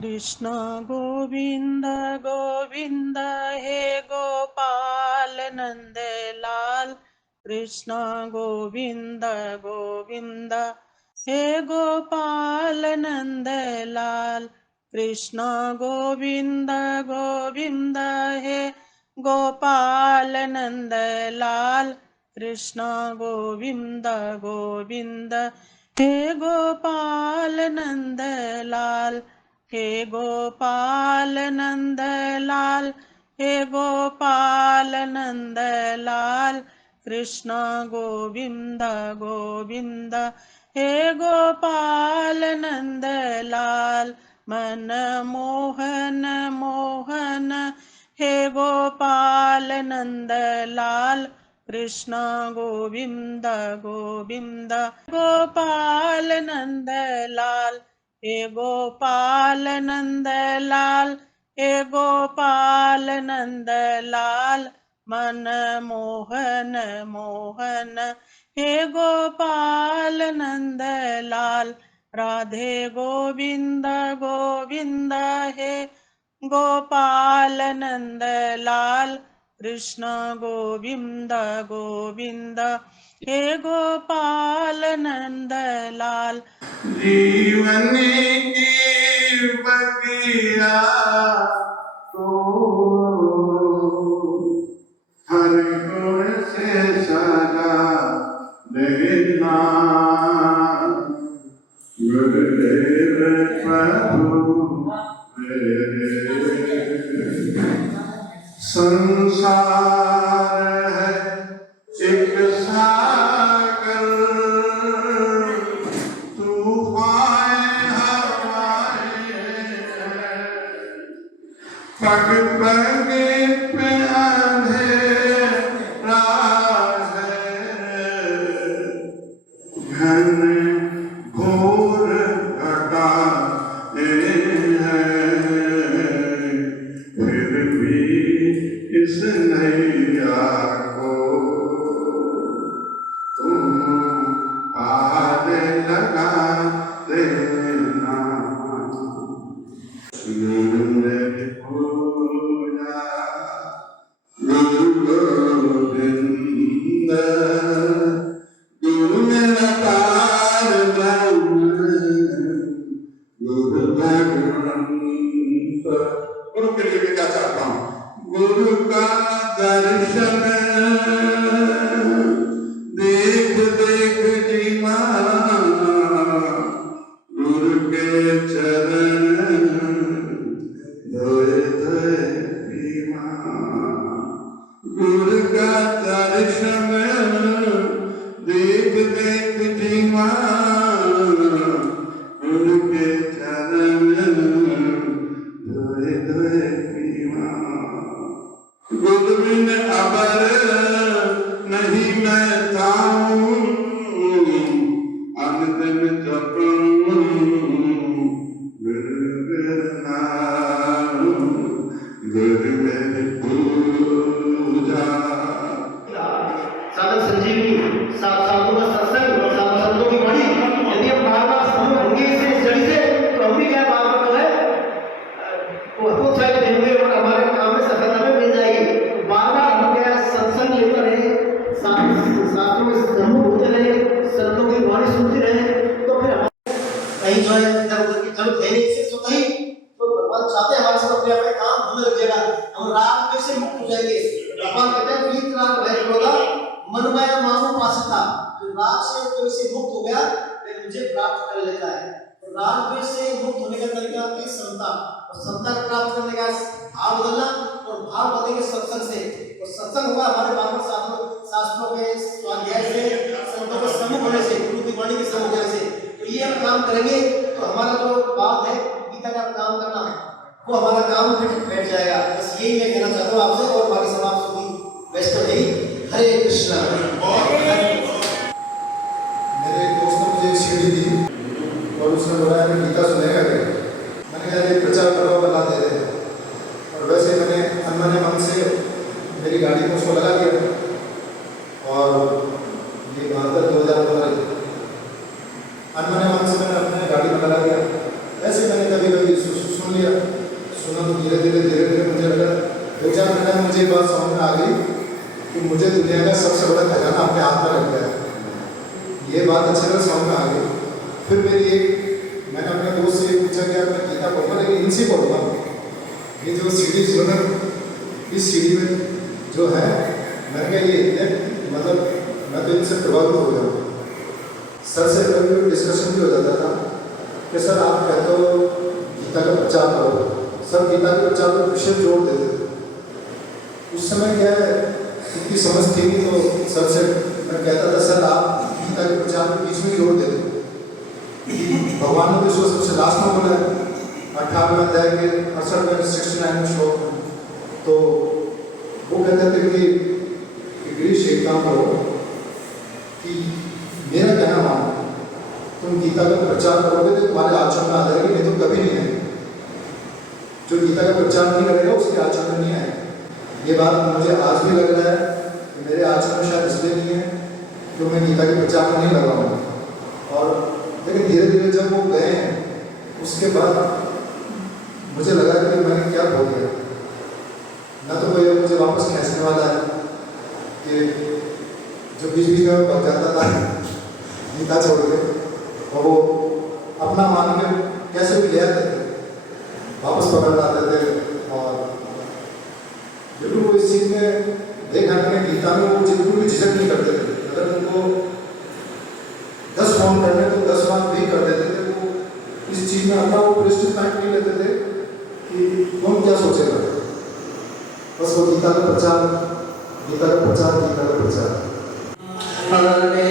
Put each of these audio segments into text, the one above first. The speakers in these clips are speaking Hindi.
कृष्ण गोविंद गोविंद हे गोपाल नंद लाल। कृष्ण गोविंद गोविंद हे गोपाल नंद लाल। कृष्ण गोविंद गोविंद हे गोपाल नंद लाल। कृष्ण गोविंद गोविंद हे गोपाल नंद लाल। हे गोपाल नंद लाल, हे गोपाल नंद लाल। कृष्ण गोविंद गोविंद हे गोपाल नंद लाल। मन मोहन मोहन हे गोपाल नंद लाल। कृष्ण गोविंद गोविंद गोपाल नंद लाल। हे गोपाल नंद लाल, हे गोपाल नंद लाल। मन मोहन मोहन हे गोपाल नंद लाल। राधे गोविंद गोविंद हे गोपाल नंद लाल। कृष्ण गोविंद गोविंद हे गोपाल नंद लाल। जीवन की बगिया तो हर गुण से सजा देना। गुरुदेव प्रभु संसार है एक सागर, पग पग पे अंधेरा है, घन घोर घटाए हैं। फिर भी इस नैया को तुम पार लगा देना। पूजा गुरु गोविंद, गुरु मेरा तार गुरु भगवंत। गुरु के लिए मैं क्या चाहता हूँ? गुरु का दर्शन देख देख जीवा, गुरु के चरण धोए धोए पीवा। गुरु का दर्शन देख देख जीवा, गुरु के चरण धोए धोए पीवा। गुरु बिन अबर नहीं मैं ताऊं, अनुदिन जपूं गुरु नाम। गुरु मेरी पूजा। साधक संजीवनी, साधुओं का सत्संग, संतों की वाणी, यदि हम बार-बार समूह होंगे इस जड़ी से, तो हम भी क्या बार-बार जो है वो उत्साहित रहेंगे और हमारे काम में सफलता में मिल जाएगी। बार-बार हम क्या सत्संग लेते रहे, शास्त्रों में समूह होते रहे, संतों की वाणी सुनते रहे, तो फिर कहीं जो है इधर-उधर की जरूरत है नहीं। इससे स्वतः ही तो भगवान चाहते हैं हमारे से अपने अपने काम होने लग जाएगा, हम राग में से मुक्त हो जाएंगे। भगवान कहते हैं वीत राग भय क्रोधा मन माया मानो पासता। जो राग से कोई से मुक्त हो गया फिर मुझे प्राप्त कर लेता है। तो राग में से मुक्त होने का तरीका है समता, और समता प्राप्त करने का भाव बदलना, और भाव बदलेंगे सत्संग से। और सत्संग होगा हमारे बारह शास्त्रों के स्वाध्याय से, संतों के सम्मुख होने से, गुरु की वाणी के सम्मुख होने से। तो ये हम काम करेंगे तो हमारा जो बात है गीता का काम करना है वो हमारा काम बैठ जाएगा। बस यही मैं कहना चाहता हूँ आपसे, और बाकी सब आप सभी वैष्णव ही। हरे कृष्णा। मेरे एक दोस्त ने मुझे एक सीढ़ी दी और उसने बोला है गीता सुनेगा क्या? मैंने कहा ये प्रचार करवा बना दे रहे हैं। और वैसे मैंने अनमने मन से मेरी गाड़ी में उसको लगा दिया, और ये 2015 अनमने मन से मैंने अपने गाड़ी में लगा दिया। ऐसे मैंने कभी कभी सुन ये बात अच्छी तरह समझ में आ गई। फिर मैंने अपने दोस्त से पूछा कि यार मैं गीता पढ़ूंगा लेकिन इनसे पढ़ूंगा। ये जो सीढ़ी जो है इस सीढ़ी में जो है मैंने कहा ये इतने मतलब मैं तो इनसे प्रभावित हो गया। सर से कभी डिस्कशन भी हो जाता था कि सर आप कहते हो गीता का प्रचार करो, सब गीता के प्रचार पर विशेष जोर देते थे। उस समय क्या है इतनी समझ थी नहीं, तो सर से मैं कहता था सर आप गीता के प्रचार में बीच में जोड़ देते। भगवान ने तो इसको सबसे लास्ट में बोला है 58वें अध्याय के 68वें श्लोक में, तो वो कहते थे कि गिरीश एक काम करो कि मेरा कहना मानो, तुम गीता का प्रचार करोगे तो तुम्हारे आचरण में आ जाएगी, नहीं तो कभी नहीं आएगी। जो गीता का प्रचार नहीं करेगा उसके आचरण में नहीं आएगा। ये बात मुझे आज भी लग रहा है कि मेरे आचरण शायद इसलिए नहीं है कि मैं गीता के प्रचार में नहीं लगा हूँ। और लेकिन धीरे धीरे जब वो गए उसके बाद मुझे लगा कि मैंने क्या खो दिया। ना तो कोई मुझे वापस खींचने वाला है कि जो बीच बीच में बच जाता था गीता छोड़ के, और वो अपना मान के कैसे भी ले आते थे, वापस पकड़ लाते थे। और बिल्कुल वो इस चीज़ में देखा कि गीता में वो बिल्कुल भी झिझक नहीं करते थे। अगर उनको 10 फॉर्म करने तो 10 बार भी कर देते थे। वो इस चीज़ में अपना वो प्रेस्टिफाइड नहीं लेते थे कि कौन क्या सोचेगा। बस वो गीता का प्रचार, गीता का प्रचार, गीता का प्रचार। हरे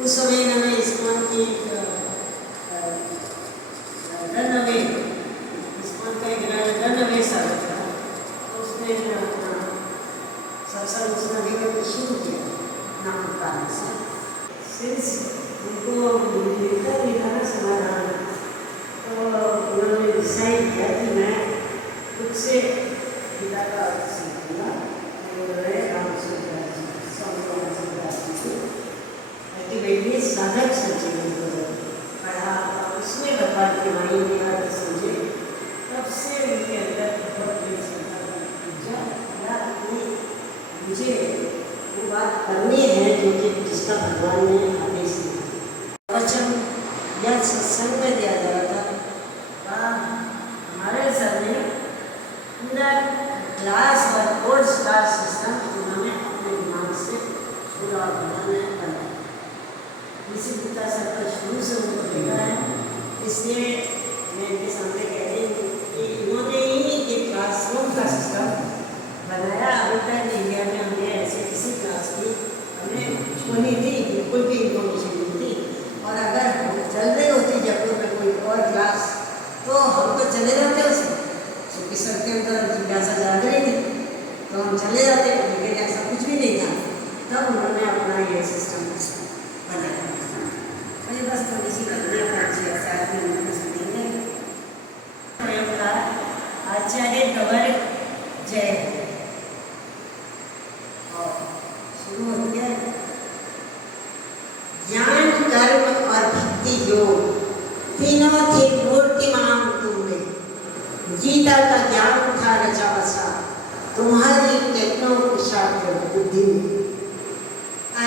उस समय इन्होंने इस्कॉन की इस्कॉन का एक रनअवे साल था, तो उसमें अपना सत्संग उसने भी शुरू किया नाम बताने से। सिंस उनको मिलता भी था ना समाधान, तो उन्होंने डिसाइड किया कि मैं खुद से गीता का अर्थ सीखूंगा। अल्टीमेटली साधक सज्जन पढ़ा, उसमें भगवान की वाणी में अर्थ समझे, तब से उनके अंदर बहुत मुझे वो बात करनी है जो कि जिसका भगवान ने आदेश दिया। वचन या सत्संग में दिया जाता था। हमारे सर ने पूरा क्लास और कोर्स का सिस्टम उन्होंने अपने दिमाग से पूरा बनाना है। इसी गीता सर का शुरू से उनको देखा है, इसलिए मैं इनके सामने कह रही हूँ कि इन्होंने ही एक क्लासरूम का सिस्टम बनाया। अभी तक इंडिया में हमने ऐसे किसी क्लास की हमें वो नहीं थी, बिल्कुल भी इन्फॉर्मेशन नहीं थी। और अगर हम चल रही होती जयपुर में कोई और क्लास तो हम तो चले जाते उसमें, क्योंकि सर के अंदर जिज्ञासा जाग रही थी तो हम चले जाते, लेकिन ऐसा कुछ भी नहीं था। तब उन्होंने अपना ये सिस्टम बनाया। मुझे बस थोड़ी सी घटना का साथ में उनको सुनेंगे। आचार्य कंवर जय और शुरू होती है। ज्ञान कर्म और भक्ति योग तीनों थे मूर्तिमान तुमने। गीता का ज्ञान था रचा बसा तुम्हारी टेक्नो कुशाग्र बुद्धि में।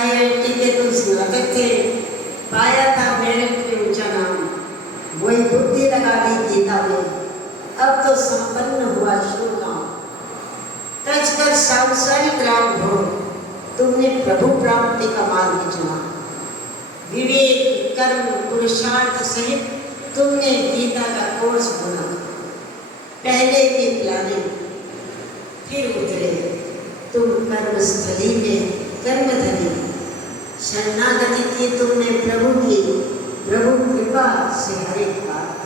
IIT के तुम स्नातक थे, पाया था मेरिट पे ऊंचा नाम, वही बुद्धि लगा दी गीता में। अब तो संपन्न हुआ शुभ काम, तज कर सांसारिक राम हो तुमने प्रभु प्राप्ति का मार्ग चुना। कर्म पुरुषार्थ सहित तुमने गीता का कोर्स बना। पहले की प्लानिंग, फिर उतरे तुम कर्मस्थली में कर्मधनी। शरणागति की तुमने प्रभु की, प्रभु कृपा से हर एक बात।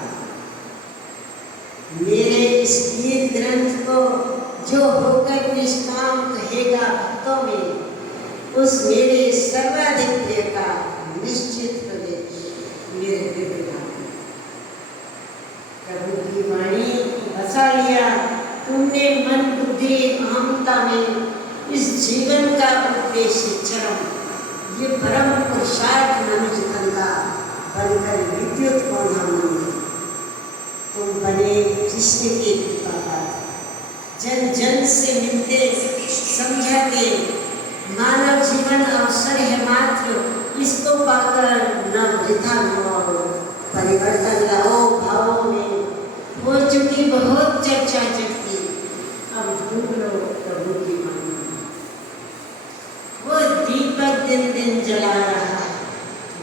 मेरे इस गीत ग्रंथ को जो होकर निष्काम कहेगा भक्तों में, उस मेरे सर्वाधिक प्रिय का निश्चित प्रवेश मेरे हृदय में। प्रभु की वाणी बसा लिया तुमने मन बुद्धि अहंता में। इस जीवन का उद्देश्य चरम, ये परम पुरुषार्थ मनुष्य धन का बनकर विद्युत पौधा मन। तुम बने कृष्ण की कृपा का, जन जन से मिलते समझाते। मानव जीवन अवसर है मात्र, इसको पाकर न वृथा हो। परिवर्तन लाओ भावों में, हो चुकी बहुत चर्चा जगती, अब ढूंढ लो प्रभु की वाणी। वो दीपक दिन दिन जला रहा,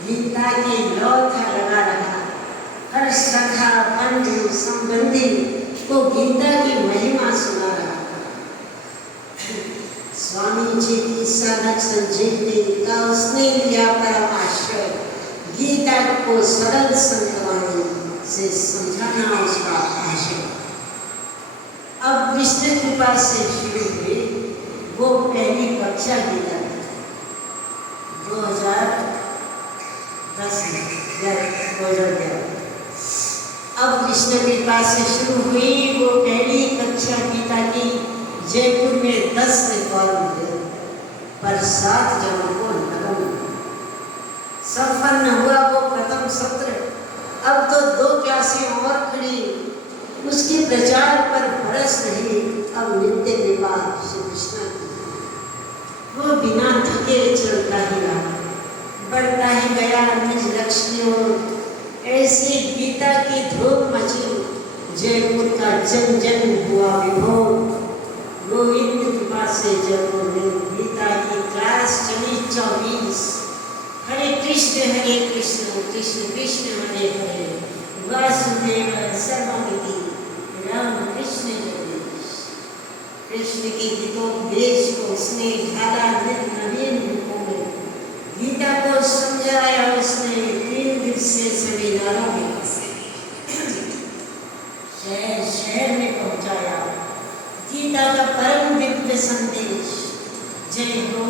गीता की लौ था लगा रहा। हर सखा बंधु संबंधी को गीता की महिमा सुना रहा। स्वामी जी की साधक संजीवनी का उसने लिया परम आश्रय। गीता को सरल संतवाणी से समझाना उसका आशय। अब विष्णु कृपा से शुरू हुई वो पहली कक्षा गीता 2010 में 2011। अब विष्णु कृपा से शुरू हुई वो पहली कक्षा गीता की। जयपुर में 10 से फॉर्म थे, पर 7 जनों को लगन। संपन्न हुआ वो प्रथम सत्र। अब तो 2 क्लासें और खड़ी, उसके प्रचार पर बरस रही अब नित्य कृपा श्री कृष्ण की। वो बिना थके चलता ही रहा, बढ़ता ही गया निज लक्ष्य की ओर। ऐसी गीता की धूप मची, जयपुर का जन जन हुआ विभोर। गोविंद कृपा से जयपुर में गीता की क्लास चली 24। हरे कृष्ण कृष्ण कृष्ण हरे हरे, वासुदेव सर्वमिति राम कृष्ण जगदीश। कृष्ण के गीतोपदेश को उसने ढाला नित नवीन रूपों में। गीता को समझाया उसने 3 दिन से सभी नारों में। शहर शहर में पहुंचाया गीता का परम दिव्य संदेश। जय हो